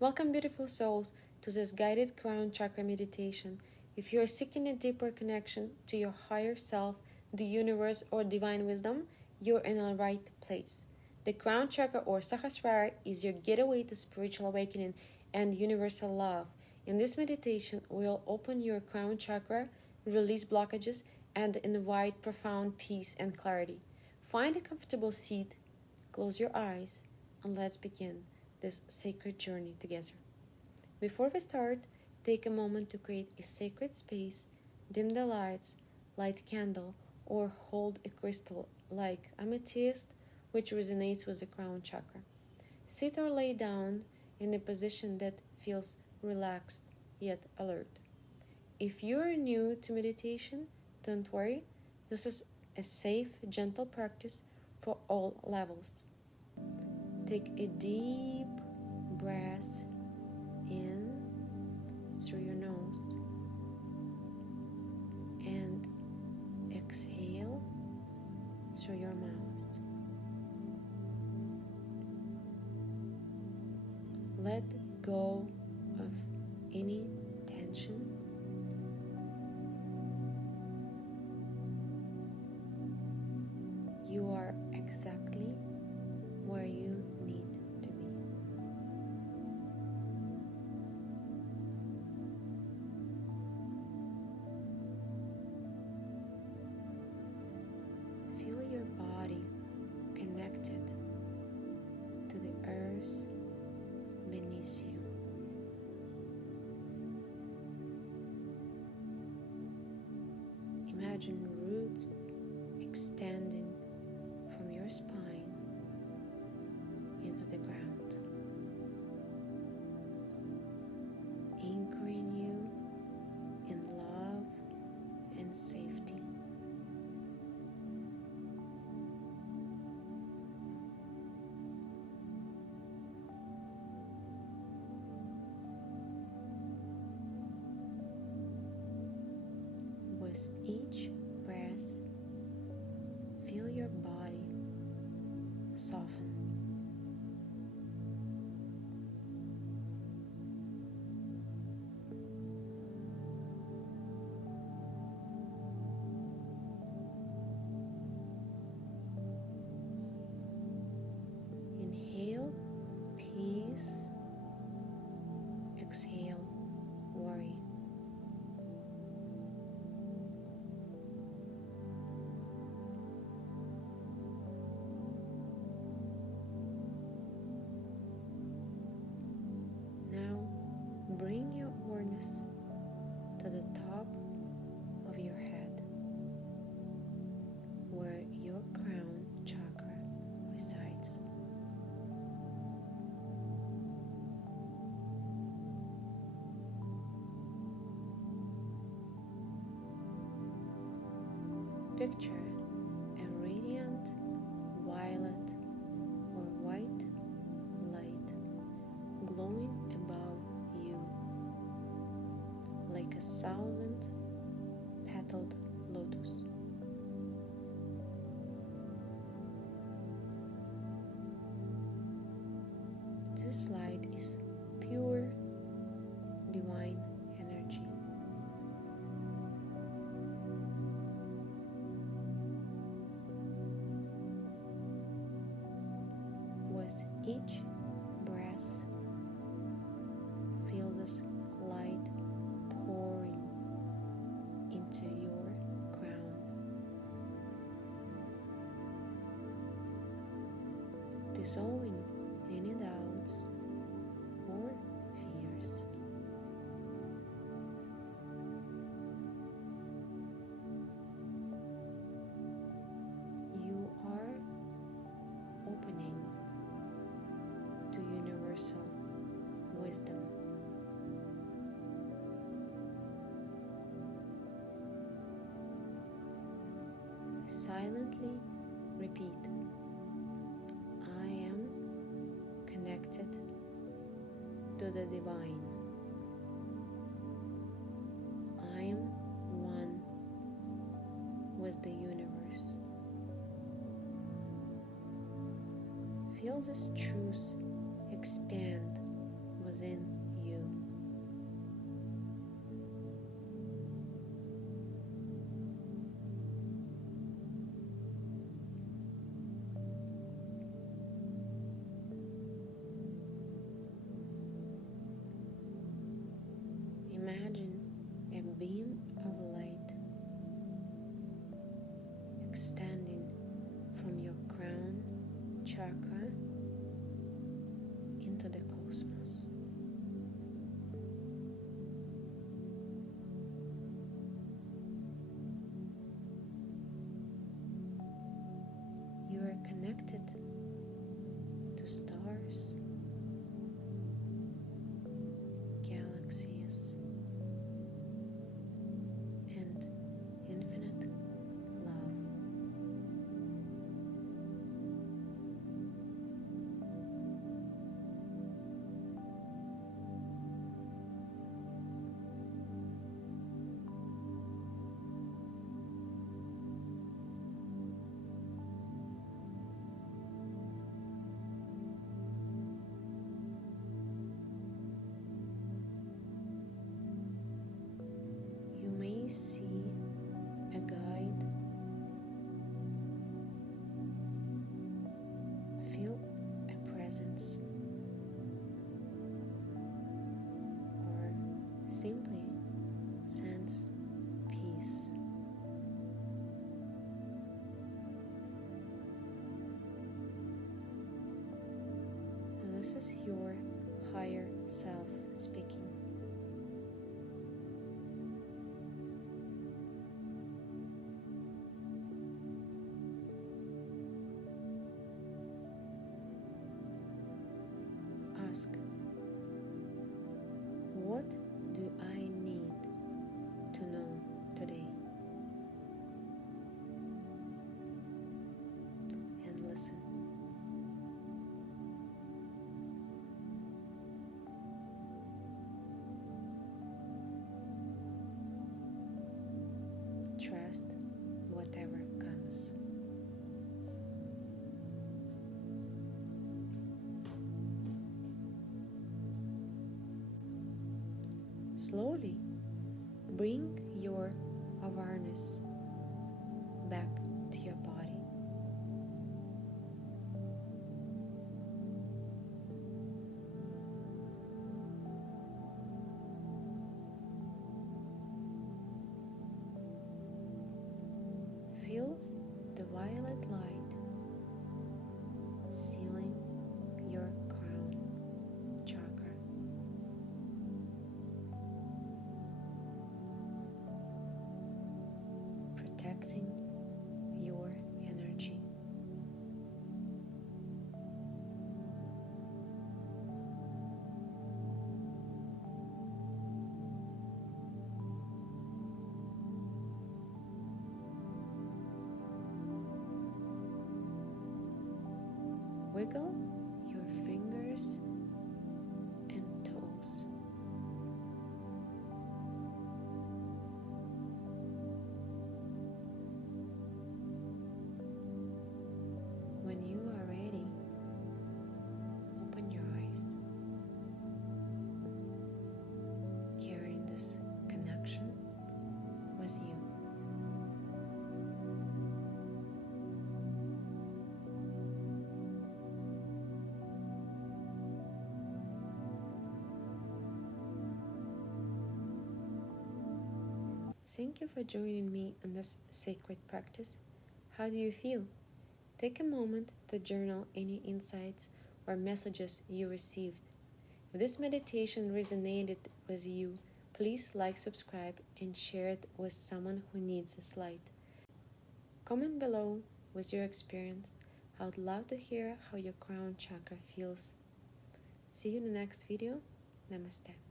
Welcome, beautiful souls, to this guided crown chakra meditation. If you are seeking a deeper connection to your higher self, the universe, or divine wisdom, you're in the right place. The crown chakra, or Sahasrara, is your getaway to spiritual awakening and universal love. In this meditation, we'll open your crown chakra, release blockages, and invite profound peace and clarity. Find a comfortable seat, close your eyes, and let's begin this sacred journey together. Before we start, take a moment to create a sacred space, dim the lights, light a candle, or hold a crystal like amethyst, which resonates with the crown chakra. Sit or lay down in a position that feels relaxed yet alert. If you are new to meditation, don't worry, this is a safe, gentle practice for all levels. Take a deep breath in through your nose and exhale through your mouth. Let go of any tension. You are exactly where you need to be. Feel your body connected to the earth beneath you. Imagine roots extending from your spine into the ground, anchoring you in love and safety. With each breath, feel your body soften. Inhale peace, exhale worry. Bring your awareness to the top of your head, where your crown chakra resides. Picture a radiant violet or white light glowing above you, like a thousand-petaled lotus. This light is pure divine energy. With each breath, feel this light pouring into your crown, dissolving any doubts or fears. You are opening to universal wisdom. Silently repeat, I am connected to the divine. I am one with the universe. Feel this truth expand within beam of light extending from your crown chakra into the cosmos. You are connected to stars, galaxies, and infinite love. You may see a guide, feel a presence, or simply sense peace. This is your higher self speaking. Ask, what do I need to know today? And listen. Trust whatever comes. Slowly bring your awareness back to your body. Feel the violet light sealing your crown chakra. Protecting your energy. Wiggle your fingers and toes. When you are ready, open your eyes, carrying this connection with you. Thank you for joining me in this sacred practice. How do you feel? Take a moment to journal any insights or messages you received. If this meditation resonated with you, please like, subscribe, and share it with someone who needs this light. Comment below with your experience. I would love to hear how your crown chakra feels. See you in the next video. Namaste.